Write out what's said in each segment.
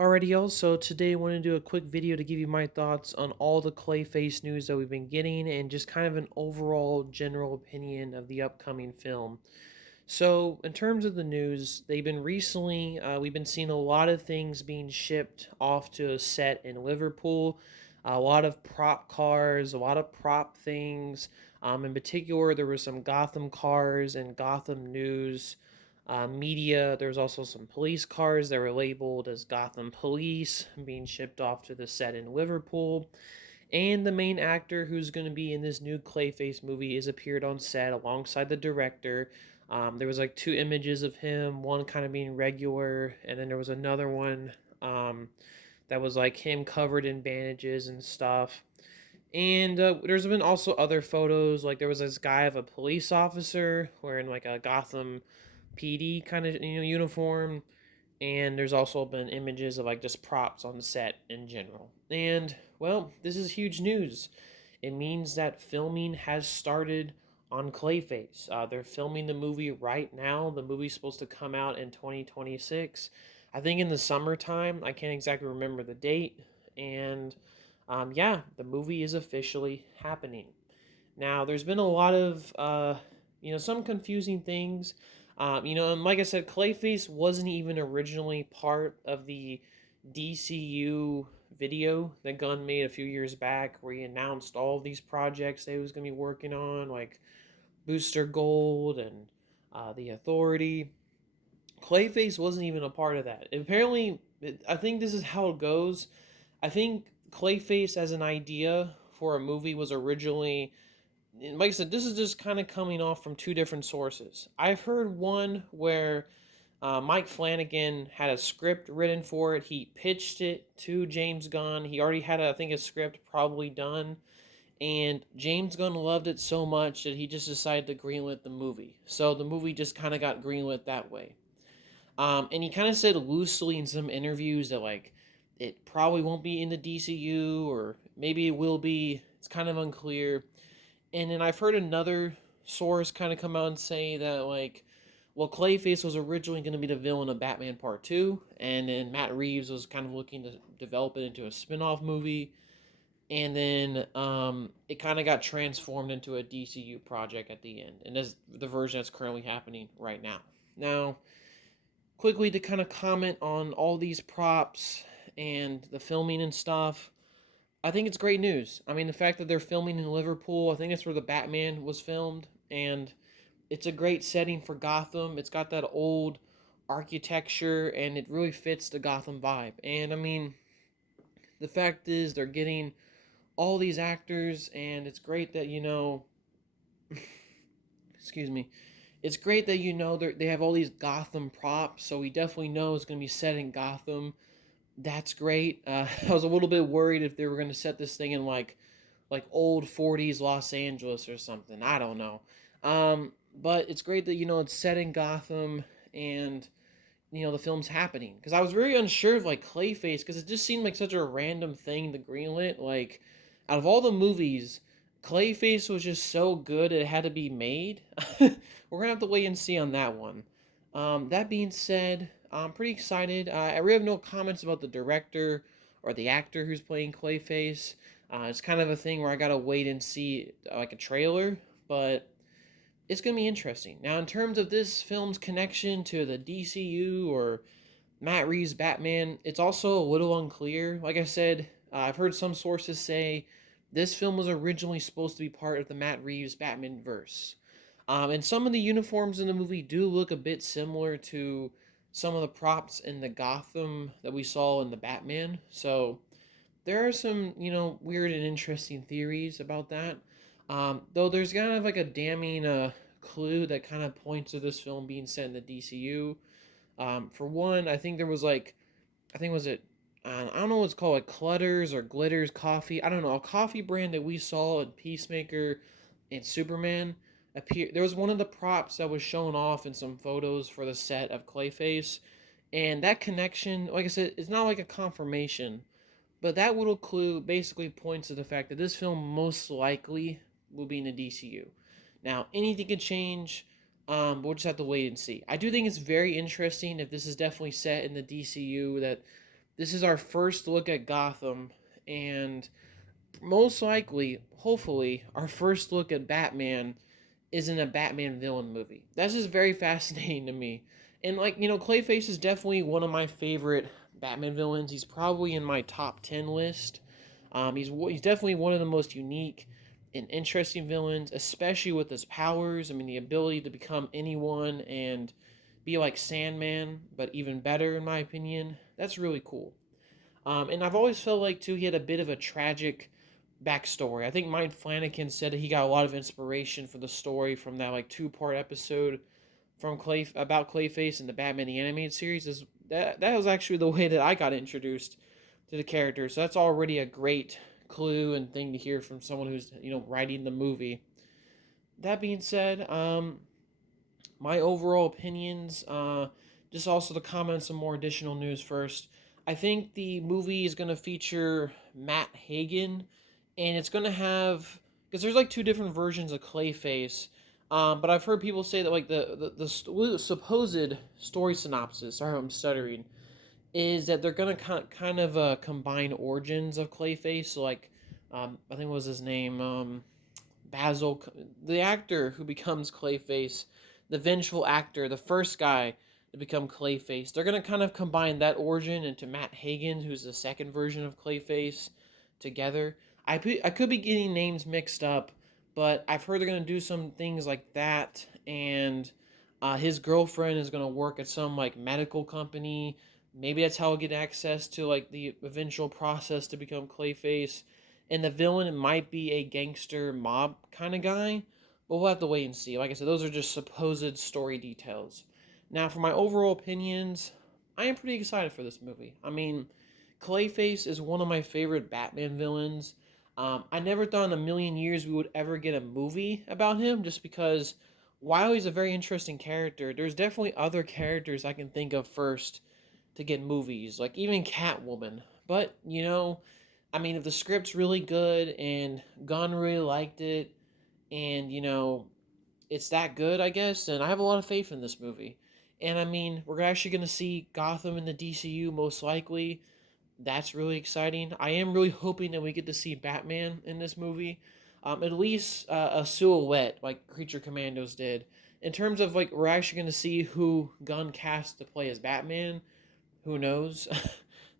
Alrighty, y'all. So today I want to do a quick video to give you my thoughts on all the Clayface news that we've been getting and just kind of an overall general opinion of the upcoming film. So in terms of the news, they've been recently, we've been seeing a lot of things being shipped off to a set in Liverpool. A lot of prop cars, a lot of prop things. In particular, there were some Gotham cars and Gotham news media. There's also some police cars that were labeled as Gotham Police being shipped off to the set in Liverpool. And the main actor who's going to be in this new Clayface movie is appeared on set alongside the director. There was like two images of him, one kind of being regular, and then there was another one that was like him covered in bandages and stuff. And there's been also other photos, like there was this guy of a police officer wearing like a Gotham PD kind of uniform, and there's also been images of like just props on the set in general. And well, this is huge news. It means that filming has started on Clayface. They're filming the movie right now. The movie's supposed to come out in 2026. I think in the summertime. I can't exactly remember the date. And yeah, the movie is officially happening. Now, there's been a lot of, some confusing things. And like I said, Clayface wasn't even originally part of the DCU video that Gunn made a few years back, where he announced all of these projects that he was going to be working on, like Booster Gold and The Authority. Clayface wasn't even a part of that. Apparently, I think this is how it goes. I think Clayface as an idea for a movie was originally, like I said, this is just kind of coming off from two different sources. I've heard one where Mike Flanagan had a script written for it. He pitched it to James Gunn. He already had, I think, a script probably done. And James Gunn loved it so much that he just decided to greenlit the movie. So the movie just kind of got greenlit that way. And he kind of said loosely in some interviews that, like, it probably won't be in the DCU, or maybe it will be. It's kind of unclear. And then I've heard another source kind of come out and say that, like, well, Clayface was originally going to be the villain of Batman Part 2, and then Matt Reeves was kind of looking to develop it into a spin off movie, and then it kind of got transformed into a DCU project at the end, and that's the version that's currently happening right now. Now, quickly to kind of comment on all these props and the filming and stuff, I think it's great news. I mean, the fact that they're filming in Liverpool, I think that's where the Batman was filmed, and it's a great setting for Gotham. It's got that old architecture, and it really fits the Gotham vibe. And I mean, the fact is, they're getting all these actors, and it's great that, excuse me, it's great that, they have all these Gotham props, so we definitely know it's going to be set in Gotham. That's great. I was a little bit worried if they were going to set this thing in like old 40s Los Angeles or something. I don't know. But it's great that it's set in Gotham, and the film's happening, because I was very unsure of like Clayface, because it just seemed like such a random thing to greenlit. Like, out of all the movies, Clayface was just so good it had to be made. We're gonna have to wait and see on that one. That being said, I'm pretty excited. I really have no comments about the director or the actor who's playing Clayface. It's kind of a thing where I gotta wait and see like a trailer, but it's gonna be interesting. Now, in terms of this film's connection to the DCU or Matt Reeves' Batman, it's also a little unclear. Like I said, I've heard some sources say this film was originally supposed to be part of the Matt Reeves Batman verse. And some of the uniforms in the movie do look a bit similar to some of the props in the Gotham that we saw in the Batman. So there are some, weird and interesting theories about that. Though there's kind of like a damning clue that kind of points to this film being set in the DCU. For one, I think there was like, I think was it, I don't know what it's called, like Clutters or Glitters Coffee. I don't know, a coffee brand that we saw in Peacemaker and Superman appear. There was one of the props that was shown off in some photos for the set of Clayface, and that connection, like I said, it's not like a confirmation, but that little clue basically points to the fact that this film most likely will be in the DCU. Now, anything could change. We'll just have to wait and see. I do think it's very interesting if this is definitely set in the DCU, that this is our first look at Gotham, and most likely, hopefully, our first look at Batman is in a Batman villain movie. That's just very fascinating to me. And like, Clayface is definitely one of my favorite Batman villains. He's probably in my top 10 list. He's definitely one of the most unique and interesting villains, especially with his powers. I mean, the ability to become anyone and be like Sandman, but even better in my opinion. That's really cool. And I've always felt like too he had a bit of a tragic backstory. I think Mike Flanagan said that he got a lot of inspiration for the story from that like two-part episode from Clayface in the Batman the animated series. That was actually the way that I got introduced to the character. So that's already a great clue and thing to hear from someone who's writing the movie. That being said, my overall opinions. Just also to comment some more additional news first. I think the movie is going to feature Matt Hagen, and it's going to have because there's like two different versions of Clayface. But I've heard people say that like the supposed story synopsis. Sorry, I'm stuttering. Is that they're gonna kind of combine origins of Clayface. So like, I think what was his name. Basil, the actor who becomes Clayface, the vengeful actor, the first guy to become Clayface. They're gonna kind of combine that origin into Matt Hagen, who's the second version of Clayface, together. I could be getting names mixed up, but I've heard they're gonna do some things like that, and his girlfriend is gonna work at some like medical company. Maybe that's how I'll get access to like the eventual process to become Clayface, and the villain might be a gangster mob kind of guy, but we'll have to wait and see. Like I said, those are just supposed story details. Now, for my overall opinions, I am pretty excited for this movie. I mean, Clayface is one of my favorite Batman villains. I never thought in a million years we would ever get a movie about him, just because while he's a very interesting character, there's definitely other characters I can think of first to get movies, like even Catwoman. But, I mean, if the script's really good and Gunn really liked it, and it's that good, I guess, then I have a lot of faith in this movie. And I mean, we're actually going to see Gotham in the DCU most likely. That's really exciting. I am really hoping that we get to see Batman in this movie, at least a silhouette like Creature Commandos did. In terms of like, we're actually going to see who Gunn cast to play as Batman. Who knows?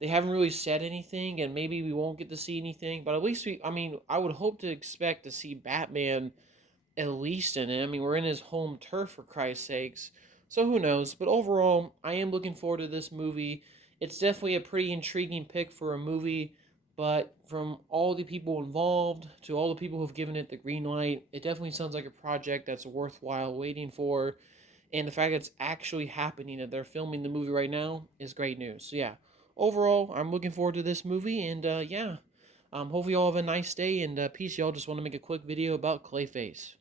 They haven't really said anything, and maybe we won't get to see anything. But at least I mean, I would hope to expect to see Batman at least in it. I mean, we're in his home turf for Christ's sakes. So who knows? But overall, I am looking forward to this movie. It's definitely a pretty intriguing pick for a movie, but from all the people involved to all the people who've given it the green light, it definitely sounds like a project that's worthwhile waiting for. And the fact that it's actually happening, that they're filming the movie right now, is great news. So yeah, overall, I'm looking forward to this movie, and yeah, hopefully y'all have a nice day, and peace. Y'all just want to make a quick video about Clayface.